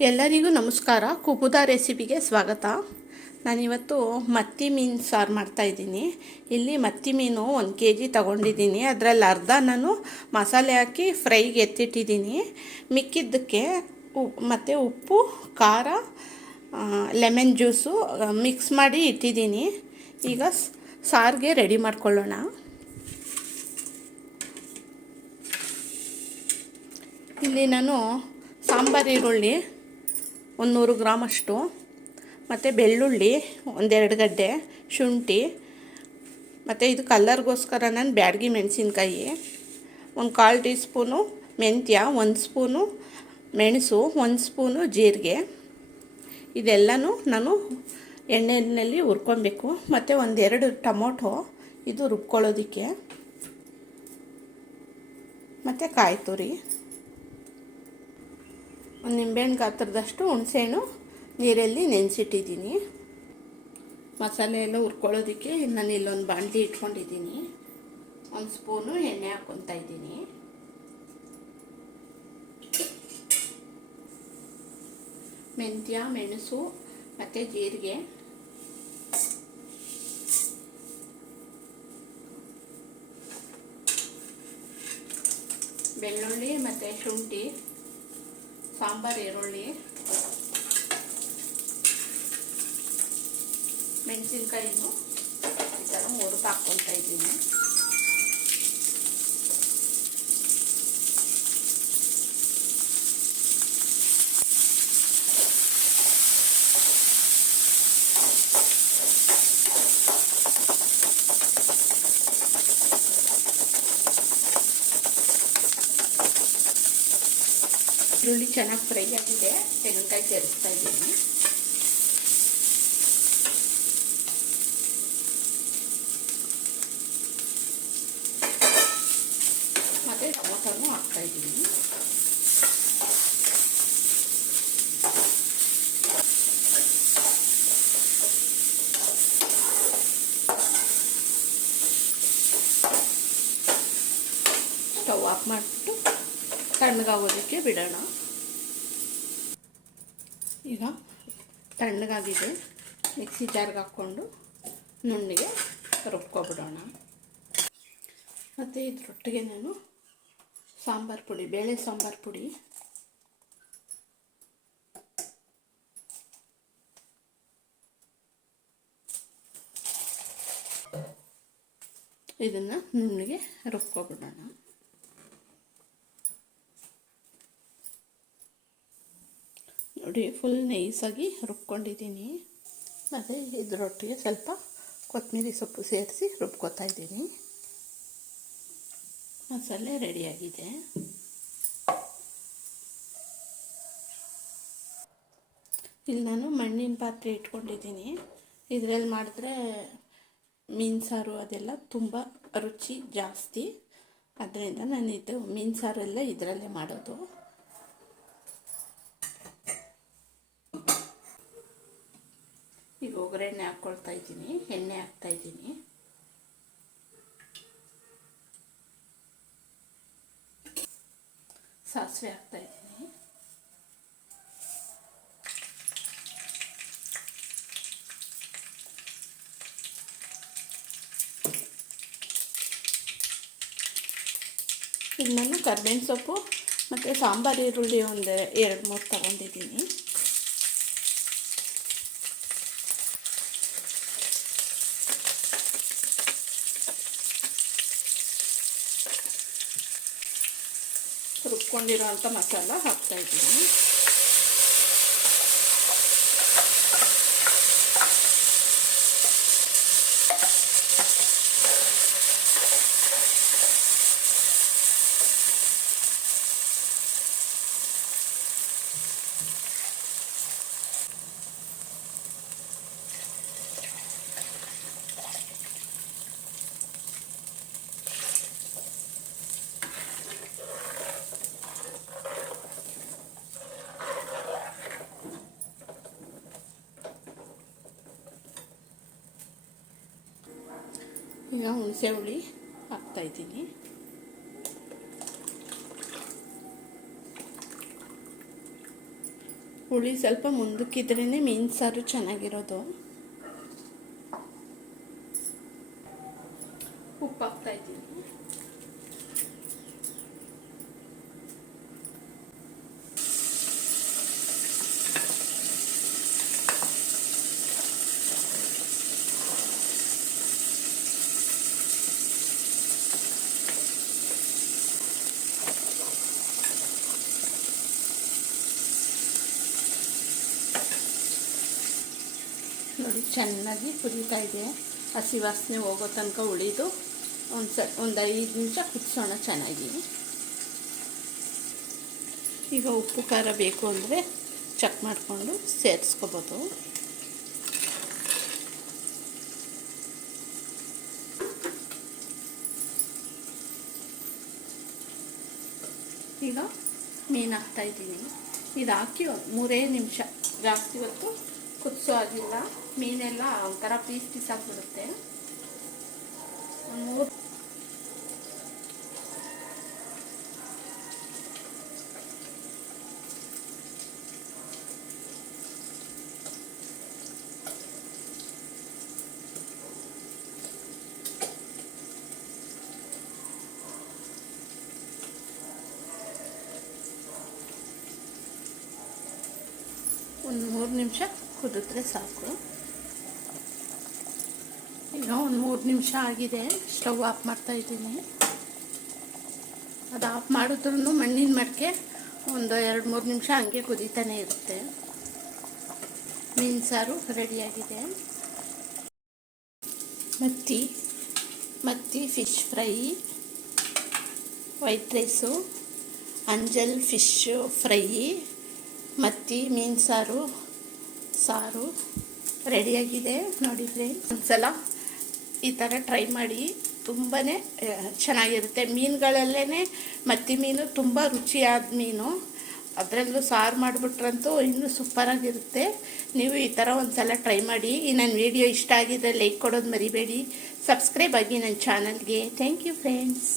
ಎಲ್ಲರಿಗೂ ನಮಸ್ಕಾರ. ಕುಬುದ ರೆಸಿಪಿಗೆ ಸ್ವಾಗತ. ನಾನಿವತ್ತು ಮತ್ತಿ ಮೀನು ಸಾರು ಮಾಡ್ತಾಯಿದ್ದೀನಿ ಇಲ್ಲಿ ಮತ್ತಿ ಮೀನು ಒಂದು ಕೆ ಜಿ ತೊಗೊಂಡಿದ್ದೀನಿ. ಅದರಲ್ಲಿ ಅರ್ಧ ನಾನು ಮಸಾಲೆ ಹಾಕಿ ಫ್ರೈಗೆ ಎತ್ತಿಟ್ಟಿದ್ದೀನಿ. ಮಿಕ್ಕಿದ್ದಕ್ಕೆ ಮತ್ತು ಉಪ್ಪು, ಖಾರ ಲೆಮನ್ ಜ್ಯೂಸು ಮಿಕ್ಸ್ ಮಾಡಿ ಇಟ್ಟಿದ್ದೀನಿ. ಈಗ ಸಾರಿಗೆ ರೆಡಿ ಮಾಡ್ಕೊಳ್ಳೋಣ. ಇಲ್ಲಿ ನಾನು ಸಾಂಬಾರು ಈರುಳ್ಳಿ ಒಂದು ನೂರು ಗ್ರಾಮಷ್ಟು ಮತ್ತು ಬೆಳ್ಳುಳ್ಳಿ, ಒಂದೆರಡು ಗಡ್ಡೆ, ಶುಂಠಿ, ಮತ್ತು ಇದು ಕಲ್ಲರ್ಗೋಸ್ಕರ ನಾನು ಬ್ಯಾಡಗಿ ಮೆಣಸಿನ್ಕಾಯಿ. ಒಂದು ಕಾಲು ಟೀ ಸ್ಪೂನು ಮೆಂತ್ಯ, ಒಂದು ಸ್ಪೂನು ಮೆಣಸು, ಒಂದು ಸ್ಪೂನು ಜೀರಿಗೆ. ಇದೆಲ್ಲನೂ ನಾನು ಎಣ್ಣೆಯಲ್ಲಿ ಹುರ್ಕೊಬೇಕು. ಮತ್ತು ಒಂದೆರಡು ಟೊಮೊಟೊ, ಇದು ರುಬ್ಕೊಳ್ಳೋದಕ್ಕೆ. ಮತ್ತು ಕಾಯಿ ತುರಿ. ಒಂದು ನಿಂಬೆಹಣ್ಣು ಗಾತ್ರದಷ್ಟು ಹುಣಸೆಹಣ್ಣು ನೀರಲ್ಲಿ ನೆನೆಸಿಟ್ಟಿದ್ದೀನಿ. ಮಸಾಲೆ ಎಲ್ಲ ಹುರ್ಕೊಳ್ಳೋದಕ್ಕೆ ನಾನು ಇಲ್ಲೊಂದು ಬಾಣಲಿ ಇಟ್ಕೊಂಡಿದ್ದೀನಿ. ಒಂದು ಸ್ಪೂನು ಎಣ್ಣೆ ಹಾಕ್ಕೊತಾ ಇದ್ದೀನಿ. ಮೆಂತ್ಯ, ಮೆಣಸು ಮತ್ತು ಜೀರಿಗೆ. ಬೆಳ್ಳುಳ್ಳಿ ಮತ್ತು ಶುಂಠಿ. ಸಾಂಬಾರು ಈರುಳ್ಳಿ ಮೆಣಸಿನ್ಕಾಯಿನು ಈ ಥರ ಮುರಿದು ಹಾಕ್ಕೊತಾ ಇದ್ದೀನಿ. ಈರುಳ್ಳಿ ಚೆನ್ನಾಗಿ ಫ್ರೈ ಆಗಿದೆ ತೆಂಗಿನಕಾಯಿ ಸೇರಿಸ್ತಾ ಇದ್ದೀನಿ ಮತ್ತು ಟೊಮೊಟೊನು ಹಾಕ್ತಾ ಇದ್ದೀನಿ ಸ್ಟವ್ ಆಫ್ ಮಾಡಿಬಿಟ್ಟು ತಣ್ಣಗಾಗೋದಕ್ಕೆ ಬಿಡೋಣ. ಈಗ ತಣ್ಣಗಾಗಿದೆ. ಮಿಕ್ಸಿ ಜಾರ್ಗೆ ಹಾಕ್ಕೊಂಡು ನುಣ್ಣಿಗೆ ರುಬ್ಕೊಬಿಡೋಣ. ಮತ್ತು ಇದರೊಟ್ಟಿಗೆ ನಾನು ಸಾಂಬಾರು ಪುಡಿ, ಬೇಳೆ ಸಾಂಬಾರು ಪುಡಿ. ಇದನ್ನು ನುಣ್ಣಿಗೆ ರುಬ್ಕೊಬಿಡೋಣ. ನೋಡಿ ಫುಲ್ ನೈಸಾಗಿ ರುಬ್ಕೊಂಡಿದ್ದೀನಿ. ಮತ್ತು ಇದರೊಟ್ಟಿಗೆ ಸ್ವಲ್ಪ ಕೊತ್ತಂಬರಿ ಸೊಪ್ಪು ಸೇರಿಸಿ ರುಬ್ಕೊತಾ ಇದ್ದೀನಿ. ಮಸಾಲೆ ರೆಡಿಯಾಗಿದೆ. ಇಲ್ಲಿ ನಾನು ಮಣ್ಣಿನ ಪಾತ್ರೆ ಇಟ್ಕೊಂಡಿದ್ದೀನಿ. ಇದರಲ್ಲಿ ಮಾಡಿದ್ರೆ ಮೀನು ಸಾರು ಅದೆಲ್ಲ ತುಂಬ ರುಚಿ ಜಾಸ್ತಿ. ಅದರಿಂದ ನಾನು ಇದು ಮೀನು ಎಲ್ಲ ಇದರಲ್ಲೇ ಮಾಡೋದು. ಈಗ ಒಗ್ಗರಣೆ ಹಾಕ್ಕೊಳ್ತಾ ಇದ್ದೀನಿ, ಎಣ್ಣೆ ಹಾಕ್ತಾ ಇದ್ದೀನಿ. ಸಾಸಿವೆ ಹಾಕ್ತಾ ಇದ್ದೀನಿ. ಈಗ ಕರ್ಬೇವಿನ ಸೊಪ್ಪು, ಮತ್ತು ಸಾಂಬಾರು, ಈರುಳ್ಳಿ ಒಂದು ಎರಡು ಮೂರು ತಗೊಂಡಿದ್ದೀನಿ. ರುಬ್ಕೊಂಡಿರೋ ಅಂಥ ಮಸಾಲ ಹಾಕ್ತಾ ಈಗ ಹುಣಸೆ ಹುಳಿ ಹಾಕ್ತಾಯಿದ್ದೀನಿ ಹುಳಿ ಸ್ವಲ್ಪ ಮುಂದಕ್ಕಿದ್ರೇ ಮೀನು ಸಾರು ಚೆನ್ನಾಗಿರೋದು ಉಪ್ಪು ಹಾಕ್ತಾ ಇದ್ದೀನಿ ನೋಡಿ ಚೆನ್ನಾಗಿ ಕುದೀತಾ ಇದೆ. ಹಸಿ ವಾಸನೆ ಹೋಗೋ ತನಕ ಉಳಿದು ಒಂದು ಸ, ಒಂದು ಐದು ನಿಮಿಷ ಕುದಿಸೋಣ ಚೆನ್ನಾಗಿ. ಈಗ ಉಪ್ಪು, ಖಾರ ಬೇಕು ಅಂದರೆ ಚೆಕ್ ಮಾಡಿಕೊಂಡು ಸೇರಿಸ್ಕೋಬೋದು. ಈಗ ಮೀನು ಹಾಕ್ತಾಯಿದ್ದೀನಿ ಇದು ಹಾಕಿ ಮೂರೇ ನಿಮಿಷ. ಜಾಸ್ತಿ ಹೊತ್ತು ಕುದಿಸೋ ಆಗಿಲ್ಲ ಮೀನೆಲ್ಲ ಒಂಥರ ಪೀಸ್ ಪೀಸ್ ಆಗಿಬಿಡುತ್ತೆ. ಮೂರು ಒಂದು ಮೂರು ನಿಮಿಷ ಕುದಿದ್ರೆ ಸಾಕು ಈಗ ಒಂದು ಮೂರು ನಿಮಿಷ ಆಗಿದೆ ಸ್ಟವ್ ಆಫ್ ಮಾಡ್ತಾ ಇದ್ದೀನಿ ಅದು ಆಫ್ ಮಾಡಿದ್ರೂ ಮಣ್ಣಿನ ಮಡಿಕೆ ಒಂದು ಎರಡು ಮೂರು ನಿಮಿಷ ಹಂಗೆ ಕುದೀತಾನೆ ಇರುತ್ತೆ ಮೀನು ಸಾರು ರೆಡಿಯಾಗಿದೆ ಮತ್ತಿ ಮತ್ತಿ ಫಿಶ್ ಫ್ರೈ ವೈಟ್ ರೈಸು ಅಂಜಲ್ ಫಿಶ್ ಫ್ರೈ ಮತ್ತಿ ಮೀನು ಸಾರು ಸಾರು ರೆಡಿಯಾಗಿದೆ ನೋಡಿ ಫ್ರೆಂಡ್ಸ್ ಒಂದ್ಸಲ ಈ ಥರ ಟ್ರೈ ಮಾಡಿ ತುಂಬಾ ಚೆನ್ನಾಗಿರುತ್ತೆ. ಮೀನುಗಳಲ್ಲೇ ಮತ್ತಿ ಮೀನು ತುಂಬ ರುಚಿಯಾದ ಮೀನು. ಅದರಲ್ಲೂ ಸಾರು ಮಾಡಿಬಿಟ್ರಂತೂ ಇನ್ನೂ ಸೂಪರಾಗಿರುತ್ತೆ ನೀವು ಈ ಥರ ಒಂದು ಸಲ ಟ್ರೈ ಮಾಡಿ. ಈ ನನ್ನ ವಿಡಿಯೋ ಇಷ್ಟ ಆಗಿದೆ ಲೈಕ್ ಕೊಡೋದು ಮರಿಬೇಡಿ. ಸಬ್ಸ್ಕ್ರೈಬ್ ಆಗಿ ನನ್ನ ಚಾನಲ್ಗೆ ಥ್ಯಾಂಕ್ ಯು ಫ್ರೆಂಡ್ಸ್